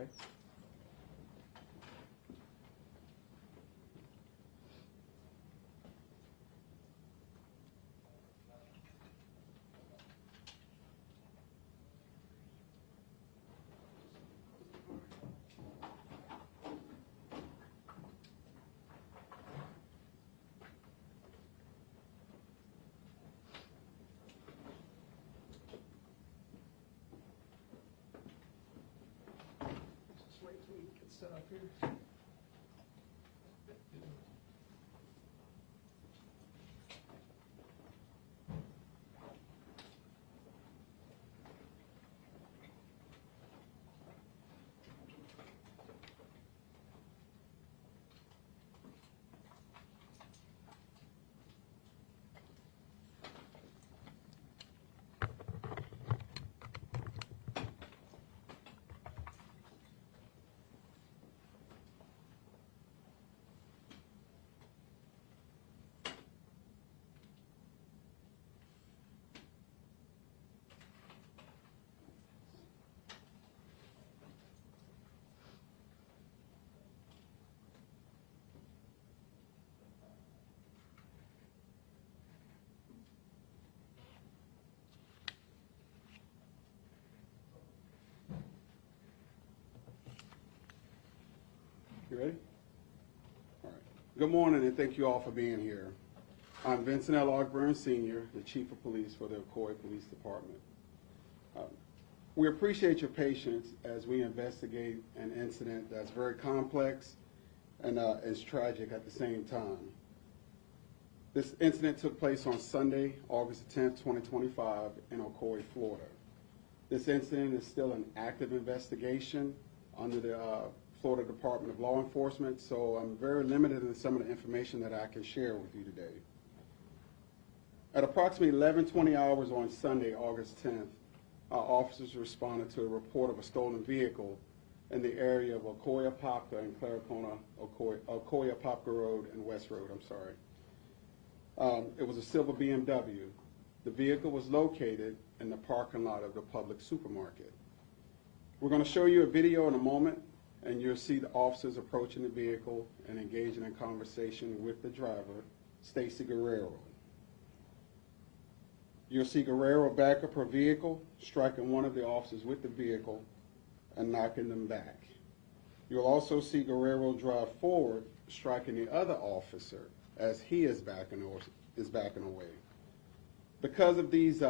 Okay. Just wait till we get set up here. You ready? All right. Good morning, and thank you all for being here. I'm Vincent Ogburn, Sr., the Chief of Police for the Ocoee Police Department. We appreciate your patience as we investigate an incident that's very complex and is tragic at the same time. This incident took place on Sunday, August 10th, 2025, in Ocoee, Florida. This incident is still an active investigation under the Florida Department of Law Enforcement, so I'm very limited in some of the information that I can share with you today. At approximately 11:20 hours on Sunday, August 10th, our officers responded to a report of a stolen vehicle in the area of Ocoee and Claricona, Ocoee Road and West Road, I'm sorry. It was a silver BMW. The vehicle was located in the parking lot of the Publix supermarket. We're going to show you a video in a moment, and you'll see the officers approaching the vehicle and engaging in conversation with the driver, Stacy Guerrero. You'll see Guerrero back up her vehicle, striking one of the officers with the vehicle and knocking them back. You'll also see Guerrero drive forward, striking the other officer as he is backing away. Because of these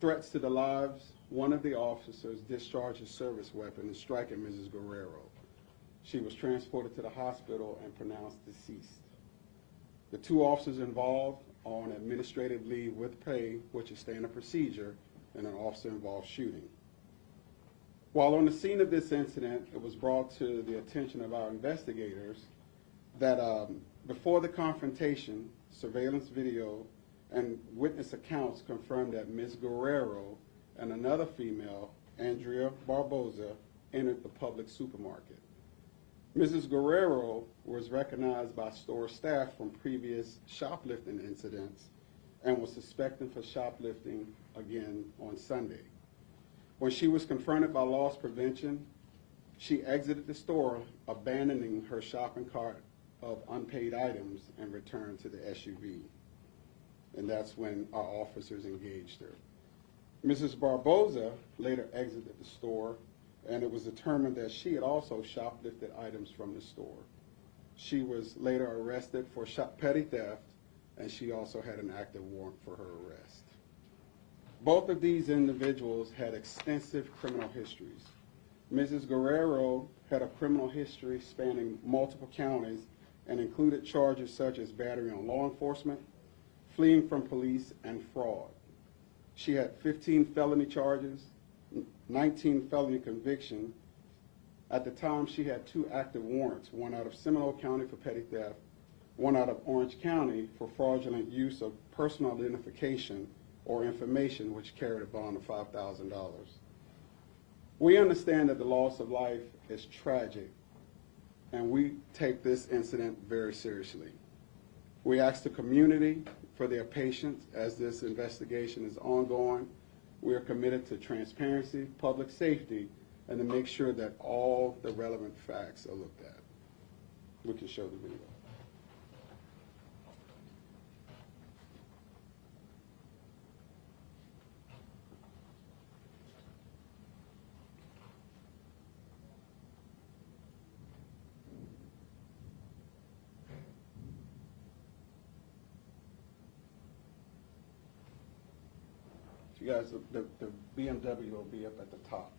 threats to the lives, one of the officers discharged his service weapon and striking Mrs. Guerrero. She was transported to the hospital and pronounced deceased. The two officers involved are on administrative leave with pay, which is standard procedure in an officer-involved shooting. While on the scene of this incident, it was brought to the attention of our investigators that before the confrontation, surveillance video and witness accounts confirmed that Ms. Guerrero and another female, Andrea Barboza, entered the Publix supermarket. Mrs. Guerrero was recognized by store staff from previous shoplifting incidents and was suspected for shoplifting again on Sunday. When she was confronted by loss prevention, she exited the store, abandoning her shopping cart of unpaid items and returned to the SUV. And that's when our officers engaged her. Mrs. Barboza later exited the store, and it was determined that she had also shoplifted items from the store. She was later arrested for petty theft, and she also had an active warrant for her arrest. Both of these individuals had extensive criminal histories. Mrs. Guerrero had a criminal history spanning multiple counties and included charges such as battery on law enforcement, fleeing from police, and fraud. She had 15 felony charges, 19 felony convictions. At the time, she had 2 active warrants, one out of Seminole County for petty theft, one out of Orange County for fraudulent use of personal identification or information which carried a bond of $5,000. We understand that the loss of life is tragic, and we take this incident very seriously. We ask the community for their patience as this investigation is ongoing. We are committed to transparency, public safety, and to make sure that all the relevant facts are looked at. We can show the video. You guys, the BMW will be up at the top.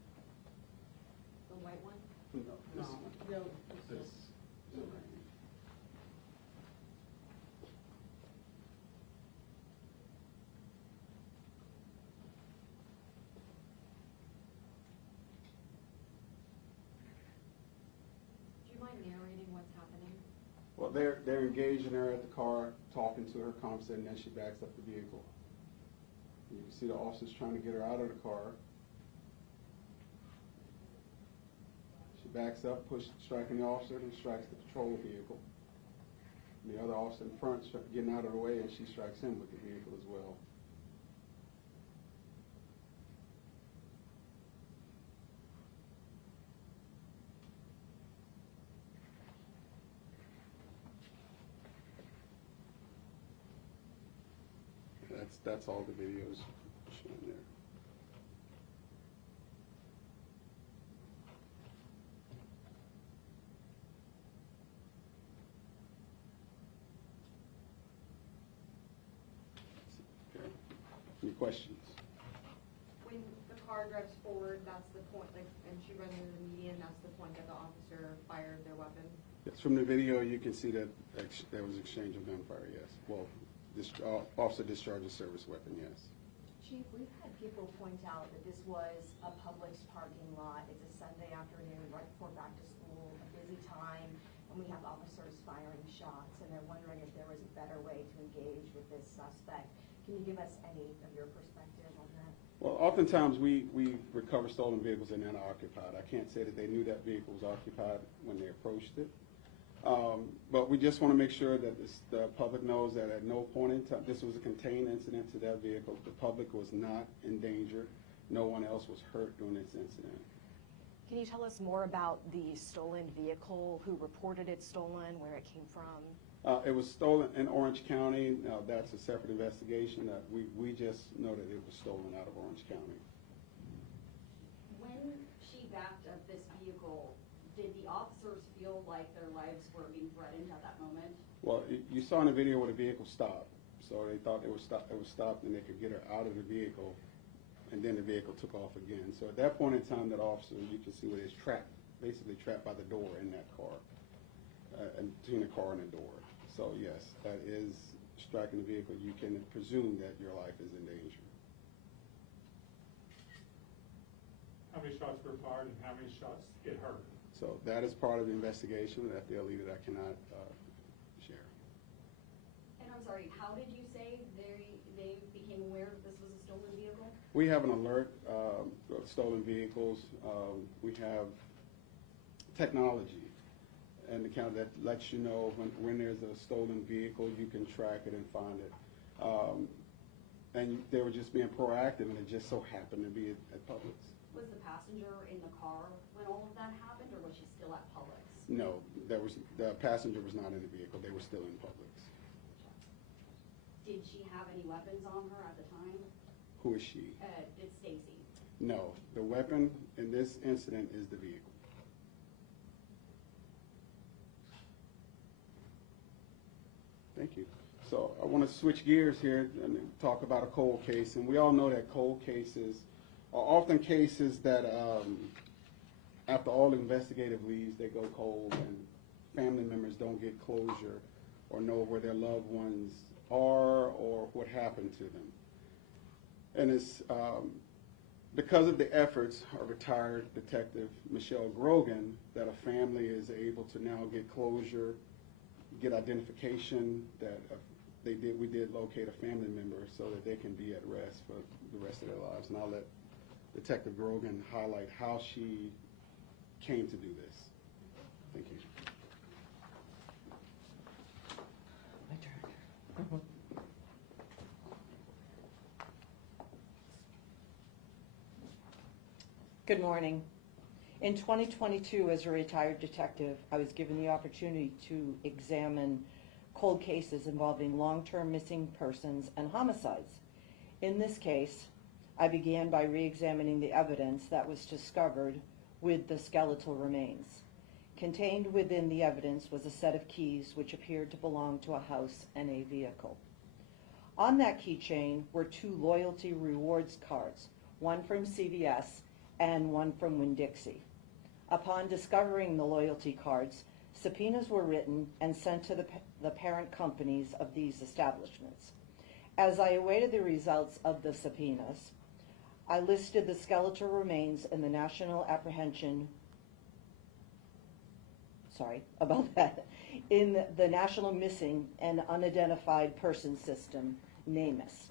The white one? No, this one. No. This. Do you mind narrating what's happening? Well, they're engaging her at the car, talking to her, conversating, and then she backs up the vehicle. You can see the officers trying to get her out of the car. She backs up, striking the officer, and strikes the patrol vehicle. And the other officer in front getting out of the way, and she strikes him with the vehicle as well. That's all the videos shown there. Okay. Any questions? When the car drives forward, that's the point, like, and she runs into the median, that's the point that the officer fired their weapon? Yes, from the video you can see that there was exchange of gunfire, yes. Well, this officer discharged a service weapon, yes. Chief, we've had people point out that this was a Publix parking lot. It's a Sunday afternoon, right before back to school, a busy time, and we have officers firing shots, and they're wondering if there was a better way to engage with this suspect. Can you give us any of your perspective on that? Well, oftentimes we recover stolen vehicles and they're not occupied. I can't say that they knew that vehicle was occupied when they approached it. But we just want to make sure that the public knows that at no point in time, this was a contained incident to that vehicle. The public was not in danger. No one else was hurt during this incident. Can you tell us more about the stolen vehicle, who reported it stolen, where it came from? It was stolen in Orange County. That's a separate investigation. We just know that it was stolen out of Orange County. When she backed up this vehicle, did the officers feel like their lives were being threatened at that moment? Well, you saw in the video where the vehicle stopped. So they thought it was stopped and they could get her out of the vehicle, and then the vehicle took off again. So at that point in time, that officer, you can see where he's trapped, basically trapped by the door in that car, and between the car and the door. So yes, that is striking the vehicle. You can presume that your life is in danger. How many shots were fired and how many shots hit her? So that is part of the investigation that FDLE that I cannot share. And I'm sorry, how did you say they became aware that this was a stolen vehicle? We have an alert of stolen vehicles. We have technology in the county that lets you know when there's a stolen vehicle, you can track it and find it. And they were just being proactive, and it just so happened to be at Publix. Was the passenger in the car when all of that happened, or was she still at Publix? No, the passenger was not in the vehicle. They were still in Publix. Did she have any weapons on her at the time? Who is she? It's Stacy. No, the weapon in this incident is the vehicle. Thank you. So I want to switch gears here and talk about a cold case. And we all know that cold cases are often cases that after all investigative leads, they go cold and family members don't get closure or know where their loved ones are or what happened to them. And it's because of the efforts of retired detective Michelle Grogan that a family is able to now get closure, get identification that we did locate a family member so that they can be at rest for the rest of their lives. And I'll let Detective Grogan highlight how she came to do this. Thank you. My turn. Good morning. In 2022, as a retired detective, I was given the opportunity to examine cold cases involving long-term missing persons and homicides. In this case, I began by re-examining the evidence that was discovered with the skeletal remains. Contained within the evidence was a set of keys which appeared to belong to a house and a vehicle. On that keychain were 2 loyalty rewards cards, one from CVS and one from Winn-Dixie. Upon discovering the loyalty cards, subpoenas were written and sent to the parent companies of these establishments. As I awaited the results of the subpoenas, I listed the skeletal remains in the National in the National Missing and Unidentified Person System, NamUs.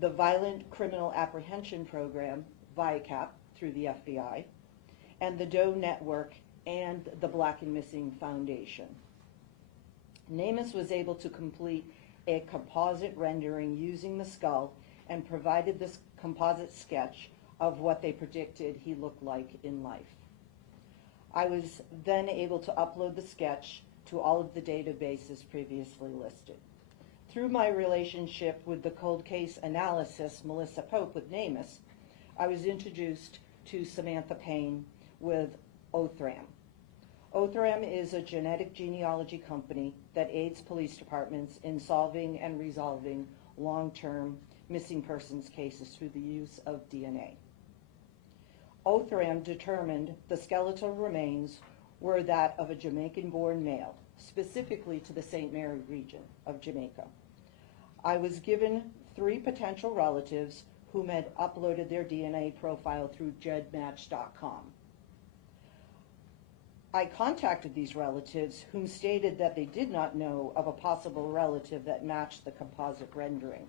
The Violent Criminal Apprehension Program, VICAP, through the FBI, and the Doe Network and the Black and Missing Foundation. NamUs was able to complete a composite rendering using the skull and provided this composite sketch of what they predicted he looked like in life. I was then able to upload the sketch to all of the databases previously listed. Through my relationship with the cold case analysis, Melissa Pope with NamUs, I was introduced to Samantha Payne with Othram. Othram is a genetic genealogy company that aids police departments in solving and resolving long-term missing persons cases through the use of DNA. Othram determined the skeletal remains were that of a Jamaican-born male, specifically to the St. Mary region of Jamaica. I was given 3 potential relatives whom had uploaded their DNA profile through gedmatch.com. I contacted these relatives, whom stated that they did not know of a possible relative that matched the composite rendering,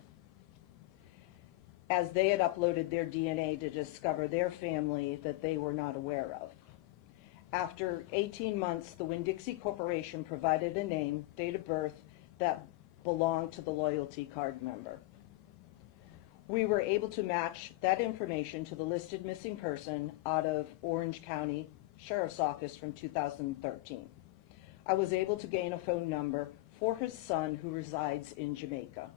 as they had uploaded their DNA to discover their family that they were not aware of. After 18 months, the Winn-Dixie Corporation provided a name, date of birth, that belonged to the loyalty card member. We were able to match that information to the listed missing person out of Orange County Sheriff's Office from 2013. I was able to gain a phone number for his son who resides in Jamaica.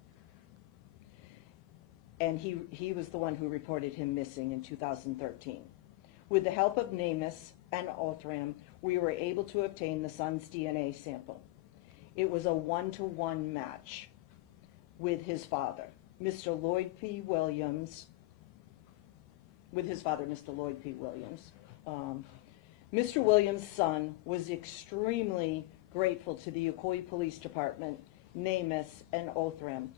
And he was the one who reported him missing in 2013. With the help of NamUs and Othram, we were able to obtain the son's DNA sample. It was a 1-to-1 match with his father, Mr. Lloyd P. Williams, Mr. Williams' son was extremely grateful to the Ocoee Police Department, NamUs, and Othram,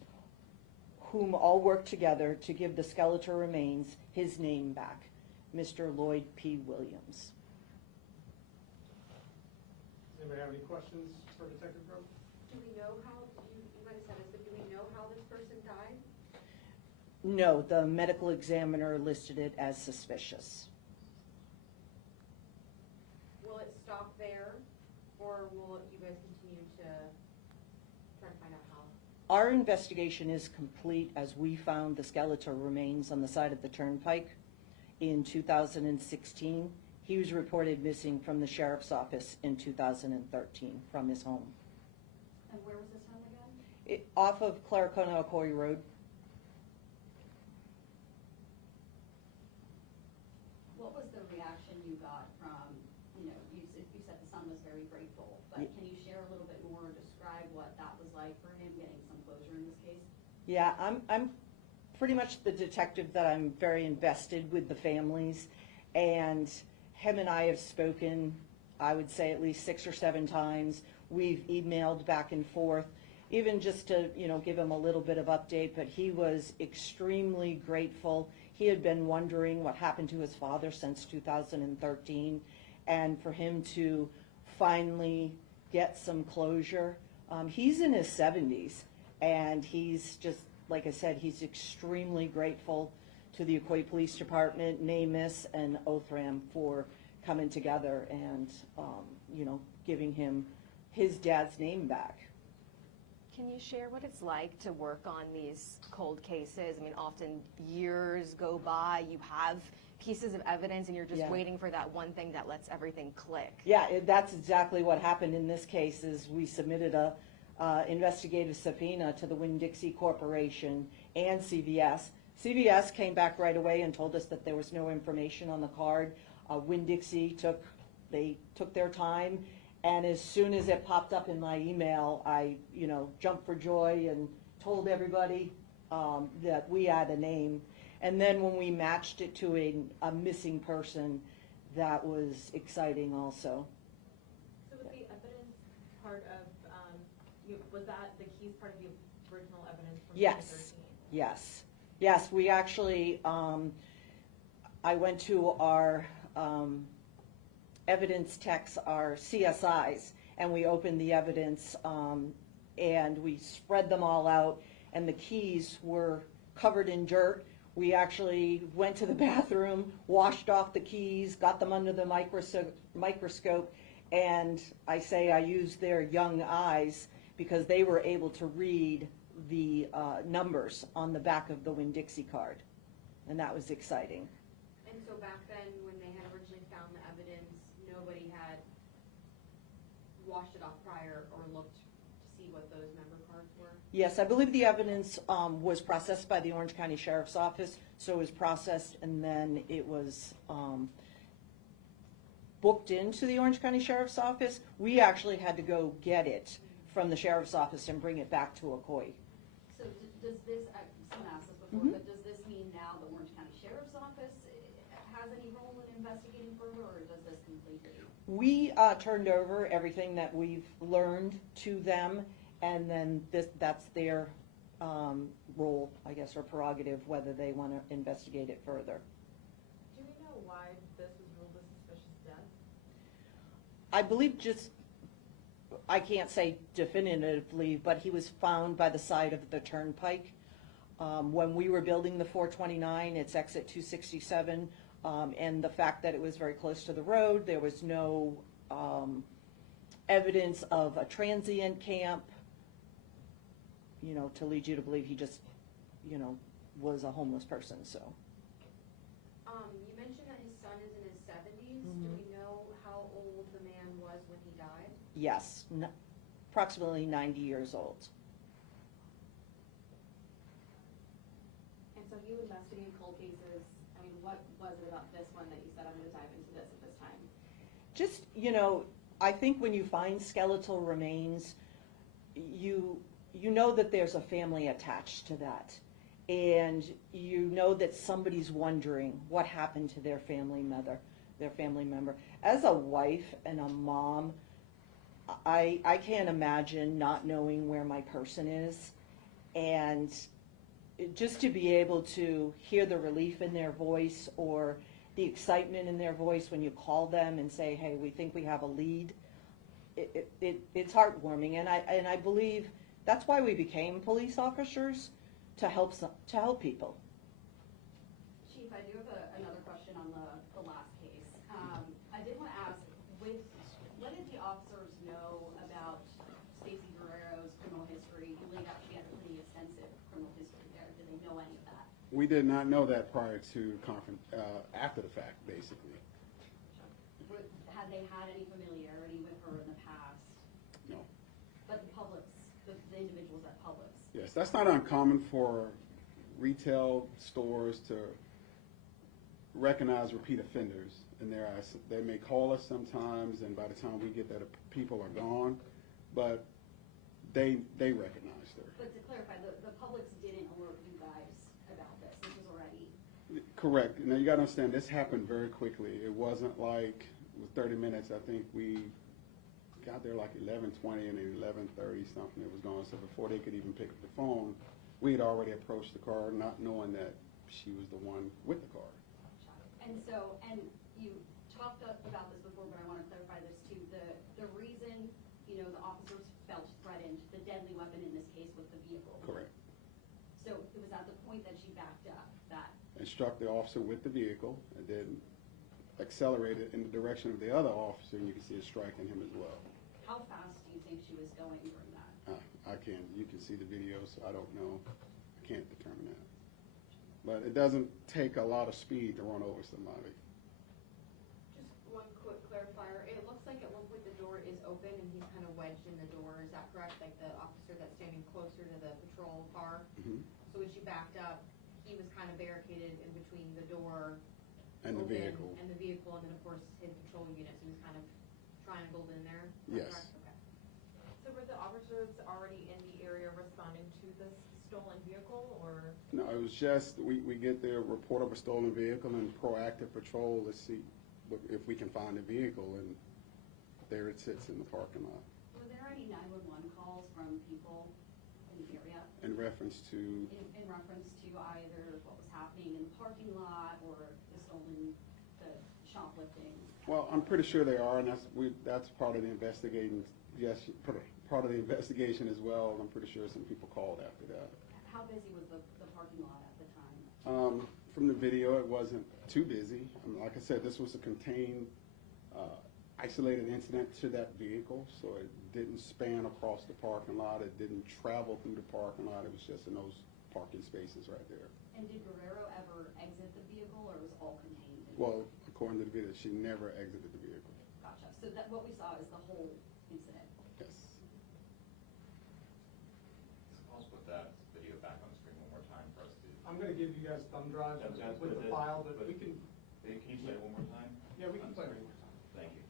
whom all worked together to give the skeletal remains his name back, Mr. Lloyd P. Williams. Does anybody have any questions for Detective Grove? Do we know how, you might have said this, but do we know how this person died? No, the medical examiner listed it as suspicious. Will it stop there, or will you guys continue to try to find out how? Our investigation is complete as we found the skeletal remains on the side of the turnpike in 2016. He was reported missing from the sheriff's office in 2013 from his home. And where was this home again? Off of Claricona Ocoee Road. What was the reaction you got from, you said the son was very grateful, but can you share a little bit more, describe what that was like for him, getting some closure in this case? Yeah, I'm pretty much the detective that I'm very invested with the families, and him and I have spoken, I would say at least 6 or 7 times. We've emailed back and forth, even just to, give him a little bit of update, but he was extremely grateful. He had been wondering what happened to his father since 2013, and for him to finally get some closure. He's in his 70s, and he's just, like I said, he's extremely grateful to the Ocoee Police Department, NamUs, and Othram for coming together and, giving him his dad's name back. Can you share what it's like to work on these cold cases? I mean, often years go by, you have pieces of evidence and you're just Yeah. waiting for that one thing that lets everything click. Yeah, that's exactly what happened in this case, is we submitted a investigative subpoena to the Winn-Dixie Corporation and CVS. CVS came back right away and told us that there was no information on the card. Winn-Dixie took their time, and as soon as it popped up in my email, I, jumped for joy and told everybody that we had a name. And then when we matched it to a missing person, that was exciting also. So was the evidence part of, was that the keys part of the original evidence from 2013? Yes, we actually, I went to our evidence techs, our CSIs, and we opened the evidence, and we spread them all out, and the keys were covered in dirt. We actually went to the bathroom, washed off the keys, got them under the microscope, and I used their young eyes because they were able to read the numbers on the back of the Winn-Dixie card, and that was exciting. And so back then, when they had originally found the evidence, nobody had washed it off prior or looked to see what those member cards were? Yes, I believe the evidence was processed by the Orange County Sheriff's Office, so it was processed and then it was booked into the Orange County Sheriff's Office. We actually had to go get it from the Sheriff's Office and bring it back to Ocoee. So does this, someone asked this before, but does this mean now the Orange County Sheriff's Office has any role in investigating further, or does this completely? We turned over everything that we've learned to them, and then that's their role, I guess, or prerogative, whether they want to investigate it further. Do we know why this was ruled a suspicious death? I believe I can't say definitively, but he was found by the side of the turnpike. When we were building the 429, it's exit 267, and the fact that it was very close to the road, there was no evidence of a transient camp, to lead you to believe he just, was a homeless person, so. You mentioned that his son is in his 70s. Do we know how old the man was when he died? Yes, approximately 90 years old. And so you investigate cold cases. I mean, what was it about this one that you said, I'm going to dive into this at this time? Just, I think when you find skeletal remains, you know that there's a family attached to that. And you know that somebody's wondering what happened to their family member. As a wife and a mom, I can't imagine not knowing where my person is. And just to be able to hear the relief in their voice or the excitement in their voice when you call them and say, hey, we think we have a lead, it's heartwarming. And I believe that's why we became police officers, to help people. Chief, I do have another question on the last case. I did want to ask, what did the officers know about Stacey Guerrero's criminal history? You laid out she had a pretty extensive criminal history there. Did they know any of that? We did not know that prior to after the fact, basically. Had they had any familiarity with her in the past? No. But the Publix, the individuals at Publix? Yes, that's not uncommon for retail stores to recognize repeat offenders. And they may call us sometimes, and by the time we get there, people are gone. But they recognized her. But to clarify, the Publix didn't alert you guys about this. This was already... Correct. Now, you got to understand, this happened very quickly. It wasn't like, it was 30 minutes. I think we got there like 11:20, and then 11:30 something it was gone. So before they could even pick up the phone, we had already approached the car, not knowing that she was the one with the car. And you talked about this before, but I want to clarify this too. The reason, the officers felt threatened, the deadly weapon in this case was the vehicle. Correct. So it was at the point that she backed up that... And struck the officer with the vehicle, and then accelerated in the direction of the other officer, and you can see it striking him as well. How fast do you think she was going during that? You can see the video, so I don't know. I can't determine that. But it doesn't take a lot of speed to run over somebody. Just one quick clarifier, it looks like at one point the door is open and he's kind of wedged in the door, is that correct? Like the officer that's standing closer to the patrol car? Mhm. So as you backed up, he was kind of barricaded in between the door And the open vehicle. and the vehicle, and then of course his patrol unit, so he was kind of triangled in there? Is that Yes. correct? Okay. So were the officers already in the area responding to this stolen vehicle, or? No, it was just, we get the report of a stolen vehicle and proactive patrol to see if we can find the vehicle, and there it sits in the parking lot. Were there any 911 calls from people in the area In reference to, in reference to either what was happening in the parking lot or the shoplifting? well, I'm pretty sure they are, and that's part of the investigating, yes, part of the investigation as well, and I'm pretty sure some people called after that. How busy was the parking lot at the time? From the video, it wasn't too busy. Like I said, this was a contained, isolated incident to that vehicle, so it didn't span across the parking lot. It didn't travel through the parking lot. It was just in those parking spaces right there. And did Guerrero ever exit the vehicle, or was all contained? Well, according to the video, she never exited the vehicle. Gotcha. So that, what we saw is the whole incident. Yes. I'll just put that video back on the screen one more time for us to. I'm gonna give you guys thumb drives That's with the file, but we can, Can you play it one more time? yeah, we can play it one more time. Thank you.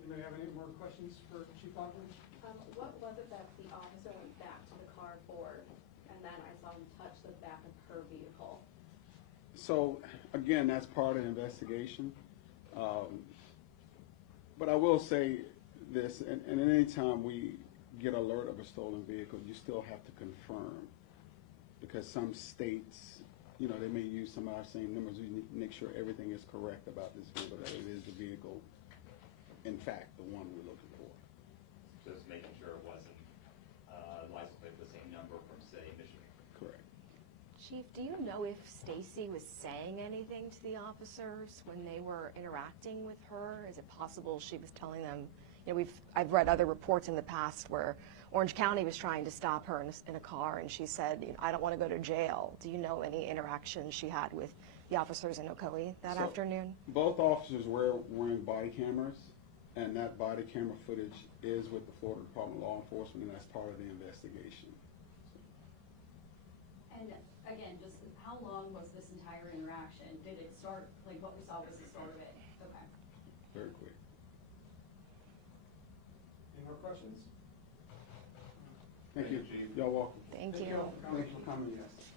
Anybody have any more questions for Chief Ogburn? What was it that the officer went back to the car for, and then I saw him touch the back of her vehicle? So, again, that's part of the investigation. But I will say this, and any time we get alert of a stolen vehicle, you still have to confirm. Because some states, you know, they may use some of our same numbers. We need to make sure everything is correct about this vehicle, that it is the vehicle, in fact, the one we're looking for. Just making sure it wasn't license plate with the same number from, say, Michigan. Correct. Chief, do you know if Stacy was saying anything to the officers when they were interacting with her? Is it possible she was telling them, you know, I've read other reports in the past where Orange County was trying to stop her in a car, and she said, you know, I don't want to go to jail. Do you know any interaction she had with the officers in Ocoee that afternoon? Both officers were wearing body cameras, and that body camera footage is with the Florida Department of Law Enforcement, and that's part of the investigation. And again, just how long was this entire interaction? Did it start, like what we saw was the start of it? Okay. Very quick. Any more questions? Thank you. Chief. Y'all welcome. Thank Thank you. all for coming. Thanks for coming, yes.